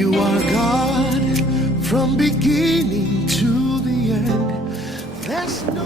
You are God from beginning to the end. There's no.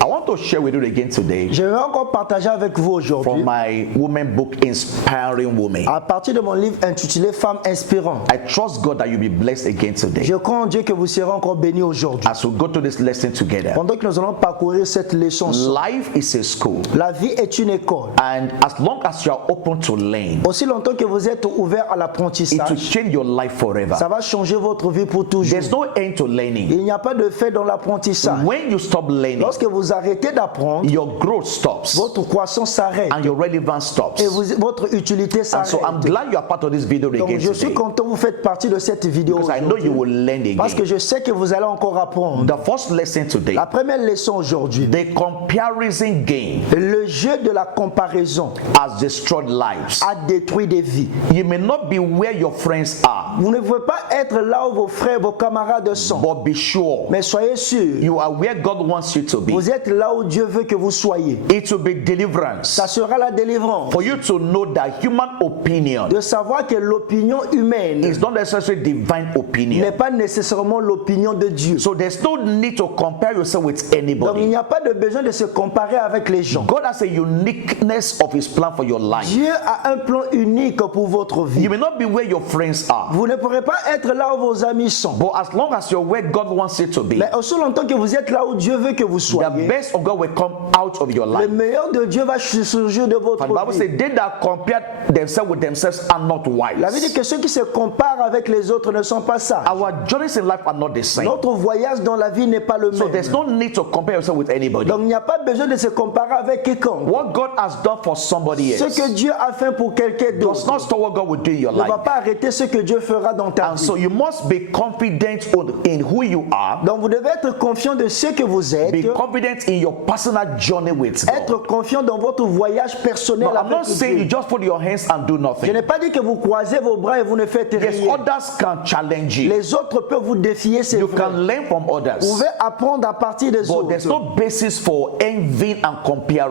I want to share with you again today Je vais encore partager avec vous aujourd'hui from my woman book, Inspiring Woman. à partir de mon livre intitulé Femmes inspirantes. I trust God that you'll be blessed again today Je crois en Dieu que vous serez encore bénis aujourd'hui. as we go to this lesson together. Pendant que nous allons parcourir cette leçon, Life is a school, la vie est une école. and as long as you are open to learn, Aussi longtemps que vous êtes ouvert à it will l'apprentissage, change your life forever. ça va changer votre vie pour toujours. There's no end to learning. Il n'y a pas de fait dans l'apprentissage. When you stop learning, Lorsque vous arrêtez d'apprendre, your growth stops votre croissance s'arrête and your relevance stops. et votre utilité And s'arrête. so I'm glad you are part of this video Donc again je suis today, content que vous faites partie de cette vidéo because I know you aujourd'hui, will learn parce que again. je sais que vous allez encore apprendre. The first lesson today, La première leçon aujourd'hui, the comparison game le jeu de la comparaison has destroyed lives. a détruit des vies. You may not be where your friends are, Vous ne pouvez pas être là où vos frères, vos camarades sont, but be sure mais soyez sûrs, you are where God wants you to be. vous êtes là où Dieu veut que vous soyez. It will be deliverance Ça sera la délivrance. for you to know that human opinion De savoir que l'opinion humaine is not necessarily divine n'est opinion. pas nécessairement l'opinion de Dieu. So there's no need to compare yourself with Donc il anybody. n'y a pas de besoin de se comparer avec les gens. God has a uniqueness of his plan for your life. Dieu a un plan unique pour votre vie. You may not be where your friends are, Vous ne pourrez pas être là où vos amis sont. but as long as you're where God wants you to be, Mais aussi longtemps que vous êtes là où Dieu veut que vous the soyez, best of God will come out of your le life. meilleur de Dieu va surgir de votre For the Bible vie. says, they that compare themselves with themselves are not La Bible dit wise. que ceux qui se comparent avec les autres ne sont pas sages. Our journeys in life are not the same. Notre voyage dans la vie n'est pas le So même. there's no need to compare yourself with anybody. Donc il n'y a pas besoin de se comparer avec quiconque. What God has done for somebody Ce else que Dieu a fait pour quelqu'un does d'autre not stop what God will do in your ne va life. pas arrêter ce que Dieu fera dans ta And vie. so you must be confident in who you are. Donc vous devez être confiant de ce que vous êtes, Be confident in your personal journey with God. être confiant dans votre voyage personnel But I'm not avec saying you Dieu. just put your hands and do Je nothing. n'ai pas dit que vous croisez vos bras et vous ne faites Yes, rien. others can challenge you. Les autres peuvent vous défier, c'est You vrai. can learn from Vous others. pouvez apprendre à partir des But there's autres. no basis for envy and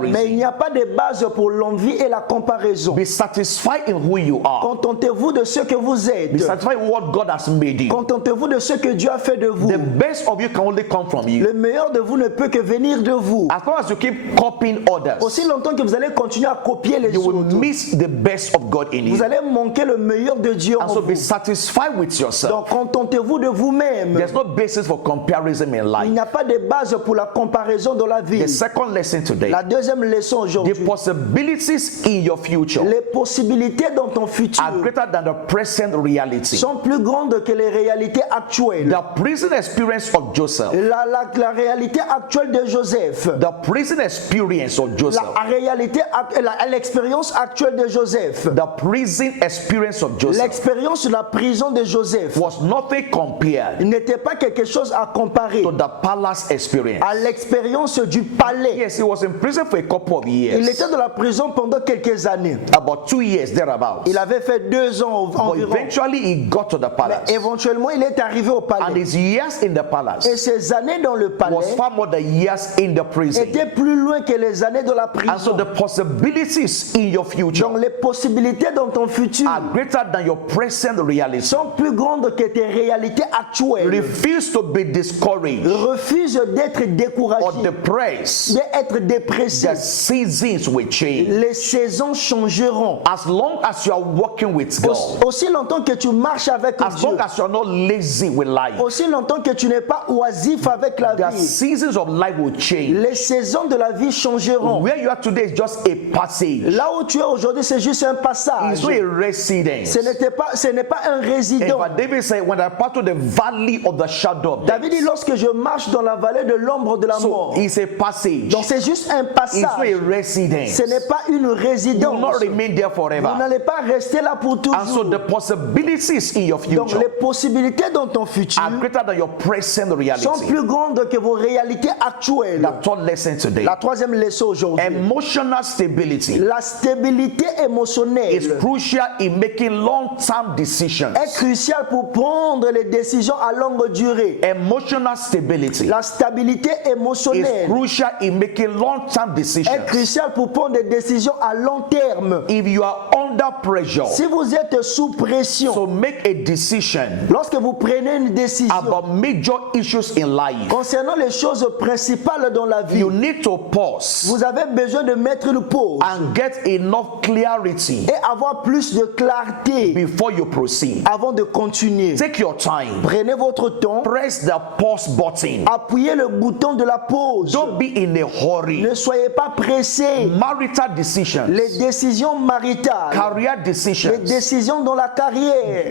Mais il n'y comparison. a pas de base pour l'envie et la comparaison. Be satisfied in who you are. Contentez-vous de ce que vous Be êtes. satisfied with what God has made you. Contentez-vous de ce que Dieu a fait de vous. The best of you can only come from you. Le meilleur de vous ne peut que venir de vous. As long as you keep copying others, Aussi longtemps que vous allez continuer à copier les you will autres, miss the best of God in vous you. allez manquer le meilleur de Dieu en And so be vous. satisfied with yourself. Donc contentez-vous de vous-même. There's no basis for comparison in Il life. n'y a pas de base pour la comparaison dans la vie. The second lesson today, La deuxième leçon the aujourd'hui, possibilities in your future les possibilités dans ton futur are greater than the present reality. sont plus grandes que les réalités actuelles. The prison experience of Joseph, La réalité actuelle de Joseph, the prison experience of Joseph, l'expérience actuelle de Joseph, the prison experience of Joseph l'expérience de la prison de Joseph was nothing compared n'était pas quelque chose à comparer to the palace experience. à l'expérience du palais. Yes, he was in prison for a couple of Il years, était dans la prison pendant quelques années. about 2 years thereabouts. Il avait fait 2 ans But environ. eventually he got to the palace, Éventuellement, il est arrivé au and palais. his years in the palace Et ces années dans le was palais far more than years in the prison. étaient plus loin que les années de la And so prison. the possibilities in your future Donc les possibilités dans ton futur are greater than your present reality. sont plus grandes que tes réalités actuelles. Refuse to be discouraged Refuse d'être or découragé, depressed. d'être dépressé. The seasons will change. Les saisons changeront. As long as you are working with God, Aussi longtemps que tu marches avec as Dieu, long as you are not lazy with life, aussi longtemps que tu n'es pas oisif avec la the vie, seasons of life will change. les saisons de la vie changeront. Where you are today is just a passage. Là où tu es aujourd'hui, c'est juste un passage. It's not a residence. Ce n'est pas un In résident. fact, David said, when I pass through the valley of the shadow of David dit, death. lorsque je marche dans la vallée de l'ombre de la So mort. it's a passage. Donc c'est juste un It's not passage. a residence. Ce n'est pas une You will résidence. not remain there Vous forever. n'allez pas rester là pour And so toujours. the possibilities in your Donc future les possibilités dans ton futur are greater than your present sont reality. plus grandes que vos As réalité actuelle. The third lesson today. La troisième leçon aujourd'hui. Emotional stability La stabilité is émotionnelle crucial in making long-term decisions. est cruciale pour prendre les décisions à longue durée. Emotional stability La stabilité is émotionnelle crucial in making long-term est decisions. cruciale pour prendre des décisions à long terme. If you are under pressure Si vous êtes sous pression, to make a decision lorsque vous prenez une décision about major issues in life, concernant les choses principales dans la vie, you need to pause vous avez besoin de mettre une pause and get enough clarity et avoir plus de clarté before you proceed. avant de continuer. Take your time. Prenez votre temps, Press the pause button. appuyez le bouton de la pause. Don't be in a hurry. Ne soyez pas pressé. Marital decisions, Les décisions maritales, career les decisions, décisions dans la carrière,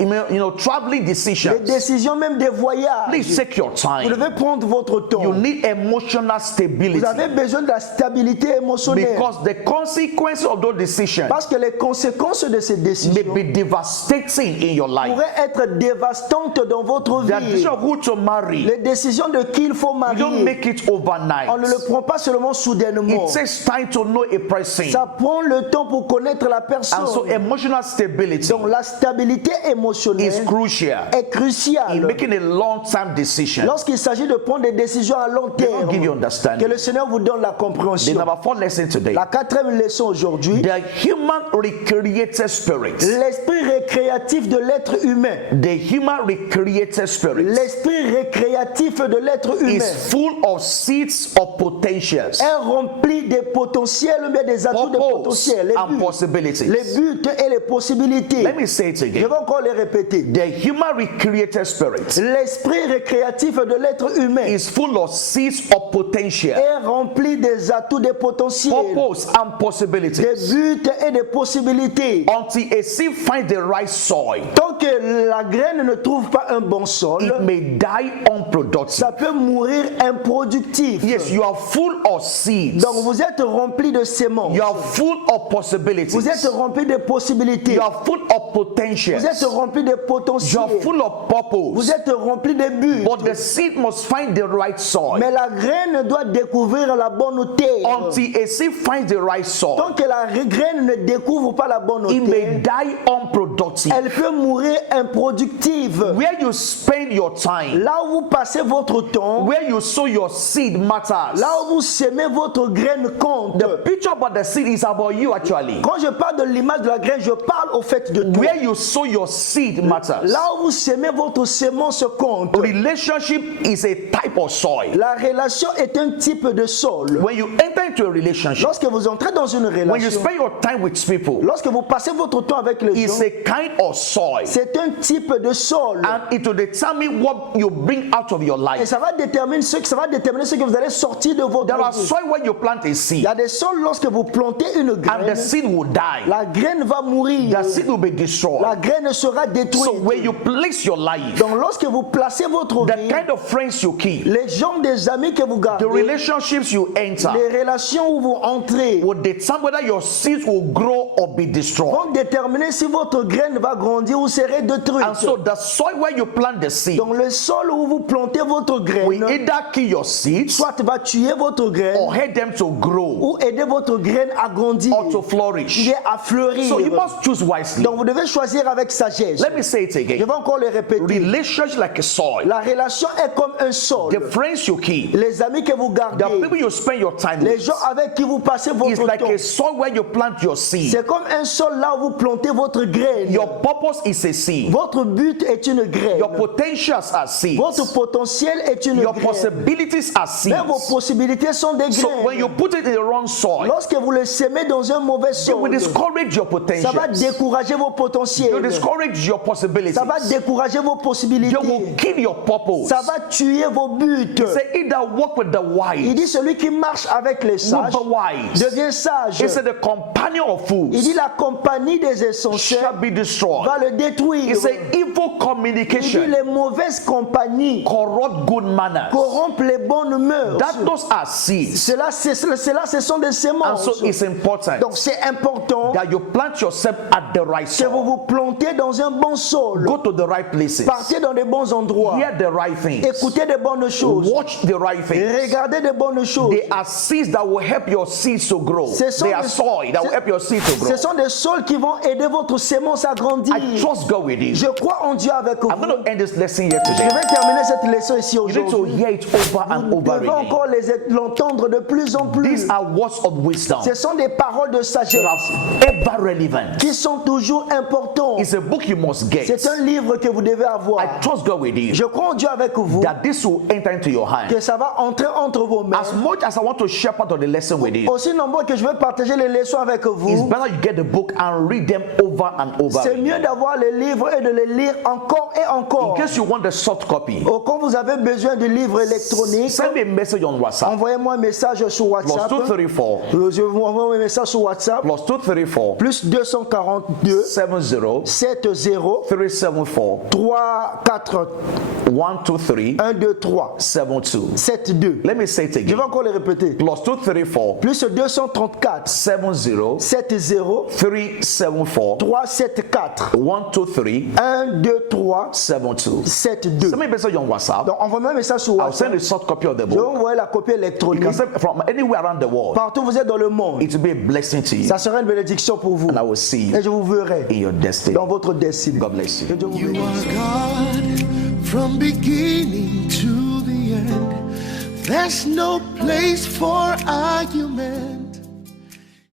traveling les decisions. décisions même des voyages. Please take your Vous time. devez prendre votre You temps. need emotional stability Vous avez besoin de la stabilité émotionnelle. because the consequences of those decisions Parce que les conséquences de ces may décisions be devastating in your life. pourraient être dévastantes dans votre The vie. decision of who to marry, Les décisions de qui il faut you don't marier, make it on ne overnight. le prend pas seulement soudainement. It takes time to know a person. Ça prend le temps pour connaître la And so personne. emotional stability Donc la stabilité is émotionnelle crucial est in cruciale making a long-term decision. lorsqu'il s'agit de prendre des décisions à long God give you terme. Que understanding. le Seigneur vous donne la The compréhension. number 4 lesson today. La quatrième leçon aujourd'hui, The human recreated spirit. l'esprit récréatif de l'être humain. The human recreated spirit L'esprit récréatif de l'être humain is full of seeds of potentials, est rempli des potentiels, mais des atouts de purpose, potentiel, les and buts, possibilities. les buts et les possibilités. Let me say it Je again. vais encore les répéter. The human recreated spirit L'esprit récréatif de l'être humain is full of seeds of potential, est rempli des atouts, des potentiels, purpose, and des possibilities. buts et des possibilités. Until a seed finds the right soil, Tant que la graine ne trouve pas un bon sol, it may die unproductive. ça peut mourir improductif. Yes, you are full of seeds. Donc vous êtes rempli de sémences. You are full of possibilities. Vous êtes rempli de possibilités. You are full of potentials. Vous êtes rempli de You potentiel. are full of purpose. Vous êtes rempli de buts. But the seed must find the right soil. Mais la graine doit découvrir la bonne terre. Until a seed finds the right soil, Tant que la graine ne découvre pas la bonne it may terre, die unproductive. elle peut mourir improductive. Where you spend your time, Là où vous passez votre temps, where you sow your seed matters. là où vous semez votre graine compte. The picture about the seed is about you actually. Quand je parle de l'image de la graine, je parle au fait de toi. Where you sow your seed matters. Là où vous semez votre semence compte. Relationship is a type of soil. La relation est un type de sol. When you enter into a relationship, Lorsque vous entrez dans une when you relation, spend your time with people, lorsque vous passez votre temps avec les gens, it's a kind of soil. c'est un type de sol. And it will determine what you bring out of your Et life. ça va déterminer ce que vous allez sortir de votre There are vie. soil where you plant a Il seed y a des sols lorsque vous plantez une and the graine, seed will die. la graine va mourir. The seed will be destroyed. La graine sera So détruite. where you place your life, Donc lorsque vous placez votre the vie, kind of friends you keep, les gens, des amis que vous the gardez, relationships you enter les relations où vous entrez will determine whether your seeds will grow or be destroyed. vont déterminer si votre graine va grandir ou sera détruite. And so the soil where you plant the seed Donc le sol où vous plantez votre will graine, either kill your seeds soit va tuer votre graine or help them to grow ou aider votre graine à grandir or to flourish. et à fleurir. So you must choose wisely. Donc vous devez choisir avec sagesse. Let me say it Je again. vais encore le répéter. Relationship like a soil. La relation est comme un sol. The friends you keep, Les amis que vous gardez, the people you spend your time les with, gens avec qui vous passez is votre like temps, a soil where you plant your seed. c'est comme un sol là où vous plantez votre graine. Your purpose is a seed. Votre but est une graine. Your potentials are seeds. Votre potentiel est une Your graine. possibilities are seeds. Mais vos possibilités sont des So when graines. you put it in the wrong soil, Lorsque vous le semez dans un mauvais it will sol, discourage your ça va potentials. décourager vos It will potentiels. discourage your possibilities. Ça va décourager vos You possibilités. will kill your purpose. Ça va tuer vos buts. Say either walk with the Il wise, dit celui qui marche avec les with sages the wise. devient sage. He said the companion of fools Il dit la compagnie des insensés shall be destroyed. va le détruire. He said, evil Il dit communication les mauvaises compagnies corrupt good manners. corrompent les bonnes mœurs. Those are seeds. Ce sont des And semences. so it's important Donc c'est important that you plant yourself at the right que vous soil. vous plantez dans un bon sol. Go to the right places. Partez dans des bons endroits. Hear the right things. Écoutez de bonnes choses. Watch the right things. Regardez de bonnes choses. They are seeds that will help your seeds to grow. Ce sont They are des- soil that will help your seeds to grow. Ce sont des sols qui vont aider votre sémence à grandir. I trust God with you. Je crois en Dieu avec vous. I'm going to end this lesson here Je today. vais terminer cette leçon ici You need to aujourd'hui. hear it over and Vous over devez again. encore l'entendre de plus en plus. These are words of wisdom Ce sont des paroles de that sagesse are ever relevant. qui sont toujours importantes. It's a book you must get. C'est un livre que vous devez avoir. I trust God with you Je crois en Dieu avec vous, that this will enter into your hand. que ça va entrer entre vos mains. As much as I want to share part of the lesson with you, Aussi nombreux que je veux partager les leçons avec it's vous, better you get the book and read them over and over. c'est mieux d'avoir les livres et de les lire encore et In encore. case you want the soft copy, Quand vous avez besoin de livres électroniques, send me a message on WhatsApp. envoyez-moi un message sur Plus WhatsApp. 234 Je vous envoie un message sur WhatsApp. plus 234 Plus 242 70 70 374 34 123 1 2 3 72. 72. Let me say it Je vais again. encore les répéter. Plus 234 Plus 234 70 70 374 374 123 1 2 3 72. 72. Send me a message on WhatsApp. Donc envoie-moi un message sur I'll WhatsApp. send a soft copy of the Je vais book. envoyer la copie You électronique. can send from anywhere around the world. Partout où vous êtes dans le monde, It will be a blessing to you. ça sera une bénédiction pour vous. And I will see Et you je vous verrai in your destiny. dans votre destinée. God bless you. Que Dieu vous You bénisse. are God from beginning to the end. There's no place for argument.